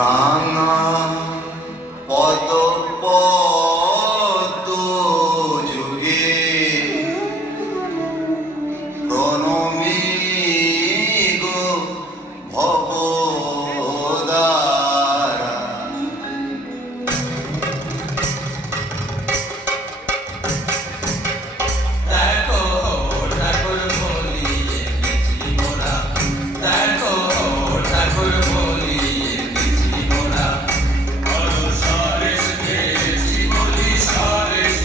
রাঙা পদ্ম পদ্ম যুগে প্রণমী গো ভবদারা। দেখো ঠাকুর বলিয়ে গেছি মোরা, দেখো ঠাকুর বলিয়ে গেছি মোরা। বলো সরেশ গেছি বলি সরেশ,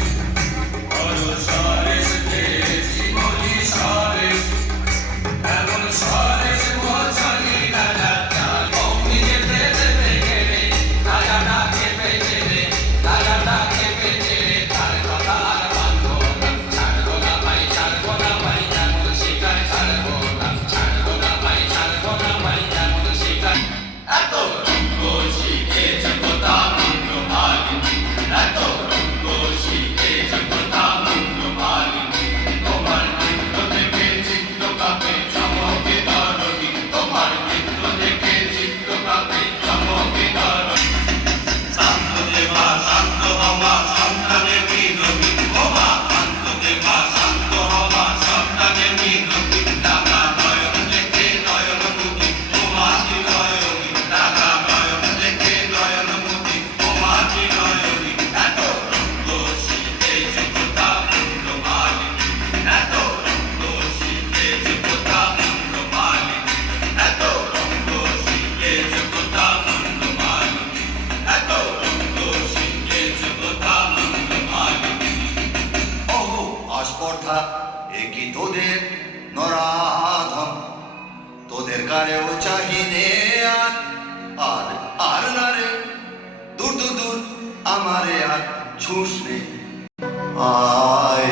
বলো সরেশ গেছি বলি সরেশ। এমন সরেশ মশালি রাজা চাল অমনি যেতে দেবে গেলে, রাজাটা খেপে গেলে, রাজাটা খেপে গেলে তার কথা আর মানবো না। ছাড়বো না ভাই, ছাড়বো না ভাই, যেমন শিকার ছাড়বো না। ছাড়বো না ভাই, ছাড়বো না ভাই, যেমন শিকার। এত রঙ্গ শিখেছে কোথা মন্দ মালিনী, এত রঙ্গ শিখেছে কোথা মন্দ মালিনী। তোমার নৃত্য দেখে চিত্ত কাঁপে চমকে ধরণী, তোমার নৃত্য দেখে চিত্ত কাঁপে চমকে ধরণী। শান্ত দেবা শান্ত হবা সন্তানের বিনবী, ওমা শান্ত দেবা শান্ত হবা সন্তানের বিনবী। টাকা নয়ন দেখে নয়ন মুখী, ওমা কি নয়নী। টাকা নয়ন দেখে নয়ন মুখী, ওমা কি নয়নী। এত রঙ্গ শিখেছে কোথা মন্দ মালিনী, এত রঙ্গ শিখেছে কোথা মন্দ মালিনী। এত রঙ্গ শিখেছে কোথা মন্দ মালিনী, এত রঙ্গ শিখেছে কোথা মন্দ মালিনী। ওহো আস্পর্ধা একই তোদের নরাধম, তোদের কারেও চাহিনে আর আর আর না রে, দূর দূর দূর আমারে আর ছুঁস নে। আয়